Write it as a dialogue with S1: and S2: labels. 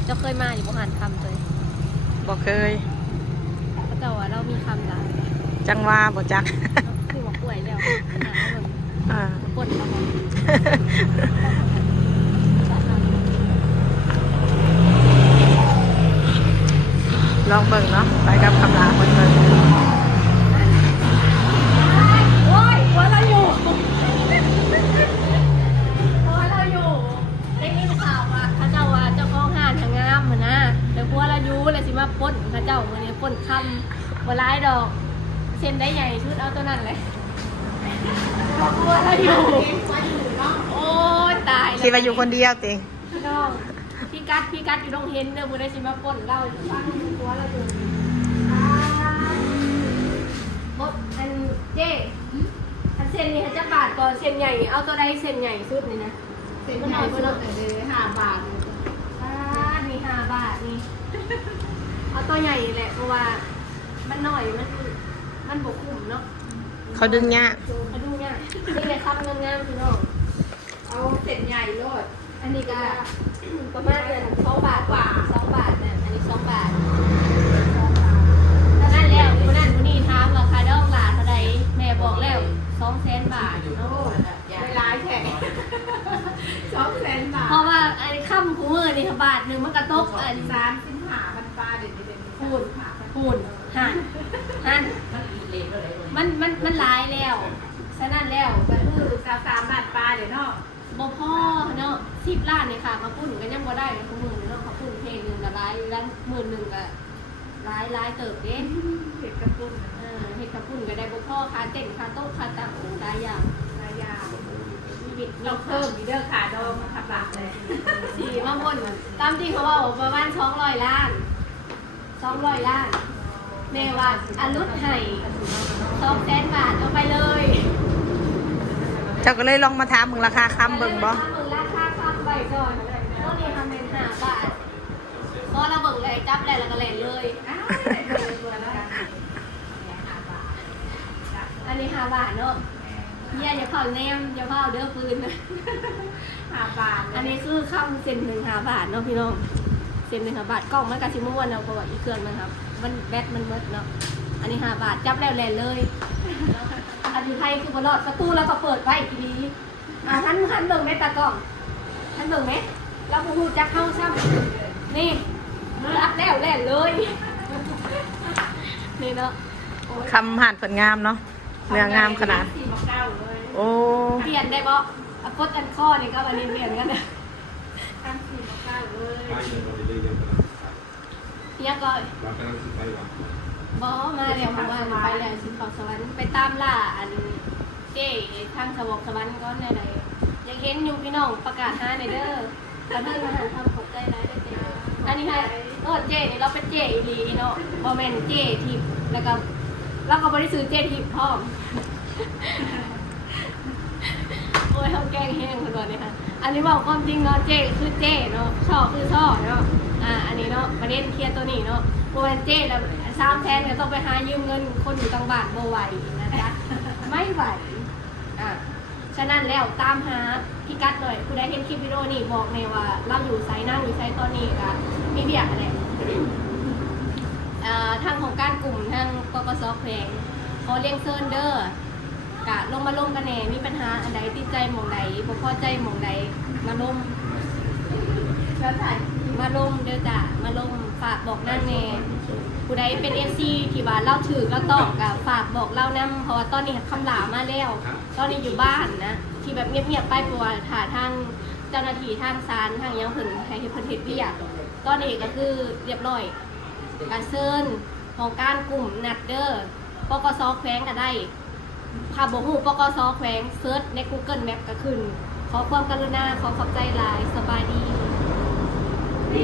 S1: เจ้าเคยมาอยู่บ่หันคำเลย
S2: บ่เคย
S1: พระเจ้าว่าเรามีคำหลาย
S2: จังว่าบ่จัก
S1: คือว่ากล้วยแล้ว
S2: อ่า
S1: ปนเรา
S2: ลองเบิ่งเนาะไปกับคำลาคนเบิ่ง
S1: โอ้ยหัวเราอยู่หัวเราอยู่ได้ยินข่าวว่าพระเจ้าว่าเจ้าของห้านทางงามเหมือนนะแต่หัวเราอยู่เลยสิมาปนพระเจ้าวันนี้ปนคำบ่ร้ายดอกเส้นได้ใหญ่ชุดเอาตัวนั้นเลยหัวเราอยู่โอ้ยตาย
S2: คิดว่าอยู่คนเดียวติ
S1: พี่น้องพี่กัดอยู่ตรงเห็นเด้อบ่ได้สิมาปนเราฟังหัวเราอยู่บดอันเจ้อันเส้นนี่จะบาทก่อนเส้นใหญ่เอาตัวใดเส้นใหญ่สุดนี่นะเส้นใหญ่สุดเลย5 บาทนี่5 บาทนี่เอาตัวใหญ่แหละเพราะว่ามันหน่อยมันบกคุ้มเนาะ
S2: เขาดึงยาก
S1: เขาดูเนี่ยนี่เลยครับงามๆพี่น้องเอาเส้นใหญ่โลดอันนี้ก็ประมาณ2 บาทกว่า2 บาทเนี่ยอันนี้2 บาทถ้านั่นแล้วคนนั้นคนนี้ถามราคาดอกหลาเท่าไรแม่บอกแล้ว200,000 บาทเนาะเวลาแข่ง200,000 บาทเพราะว่าไอ้ค่ำคูมือนี่บาทหนึ่งมันกระทบอัน35,000 บาทเด็ดพูนหันมันหลายแล้วฉะนั้นแล้วก็คือ3 ล้านปลาเดี๋ยวเนาะบ่พ่อเนาะ10 ล้านเนี่ยค่ะมาปุ้นก็ยังบ่ได้เลยคูมือเนาะเขาปุ้นเพลงนึงก็หลายล้าน10,000ก็หลายเติบเด้เฮ็ดกระปุ้นเฮ็ดกระปุ้นก็ได้บ่พ่อค่าเต้นค่าโต๊ะค่าตั้งหลายอย่างเราเพิ่มอีกเด้อขาดองมาบาทเลยสีมาบนตามที่เขาว่าประมาณ200 ล้าน200 ล้านแม่ว่าอรุณให้200,000 บาทเอาไปเลย
S2: เจ้าก็เลยลองมาถามมึงราคาคำเบิ่งบ่
S1: ราคาคำใบก่อนพวกนี้ทำเป็น5 บาทพอเราเบิ่งเลยจับแล้วเราก็เล่นเลยอันนี้5 บาทเนาะอย่าเผาแนมอย่าเผาเด้อปืนนะ5 บาทอันนี้คือคำเซ็น1 5 บาทเนาะพี่น้องเซ็น1 5 บาทกล่องมันกระชิมม้วนเอาเพราะว่าอีเครื่องมันครับมันแบตมันเมิดเนาะอันนี้5 บาทจับแล้วแลนเลยอันนี้ไทยคือบอลอดประตูแล้วก็เปิดไว้ทีนี้ท่านเบิ่งไหมตากล้องท่านเบิ่งไหมเราพูดจะเข้าซ้ำนี่รับแล้วแลนเลยนี่เนาะ
S2: คำหาดผลงามเนาะเนื้องามขนาดโอ้
S1: เปลี่ยนได้บ่กดอันข้อนี่ก็วันนี้เปลี่ยนกันนะ4 เลยเนี่ยก็บ่มาเดี๋ยวมาไปแล้วสิเขาสวรรค์ไปตามล่าอันเจ้ทางสวรรค์ก็ไหนๆยังเห็นอยู่พี่น้องประกาศหาในเด้อกระเดินมาหาทำขอบใจหลายเด้อเจ้อันนี้ให้โอ้เจ้นี่เราเป็นเจ้อีหลีเนาะบ่แม่นเจ้ทิพย์แล้วก็เราก็บ่ได้ซื้อเจ้ทิพย์พร้อมโอ้ยเขาแกล้งแห้งคนก่อนนี่ค่ะอันนี้บอกความจริงเนาะเจ้คือเจ้เนาะช่อคือช่อเนาะอันนี้เนาะประเด็นเคลียร์ตัวนี้เนาะโบแมนเจ้แล้ว300,000ก็ต้องไปหายืมเงินคนอยู่ต่างบ้านโบไหวนะจ๊ะไม่ไหวฉะนั้นแล้วตามหาพี่กัดหน่อยคุณได้เห็นคลิปวิดีโอนี่บอกในว่าเราอยู่ไซนั่งอยู่ไซตอนนี้ค่ะมีเบียร์อะไรทางของการกลุ่มทางกกส.แขวงเขาเลี้ยงเซิร์นเดอร์กะลงมาลงกันแน่มีปัญหาอันใดติดใจหม่องใดบ่พอใจหม่องใดมาลงมาลงเด้อจ้ะมาลงฝากบอกนั่นแน่ผู้ใดเป็น FC ที่ว่าเล่าถือก็ตอบกับฝากบอกเล่านํเพราะว่าตอนนี้คำหลามาแล้วตอนนี้อยู่บ้านนะที่แบบเงียบๆไปเพราะว่าหาทางเจ้าหน้าที่ทางศาลทางยังเพิ่นให้เพิ่นเฮ็ดเวียกตอนนี้ก็คือเรียบร้อยการเชิญของการกลุ่มนัดเด้อปกส.แขวงก็ได้ค่ะบ่ฮู้ปกส.แขวงเซิร์ชใน Google Map ก็ขึ้นขอความกรุณาขอขอบใจหลายสบายดี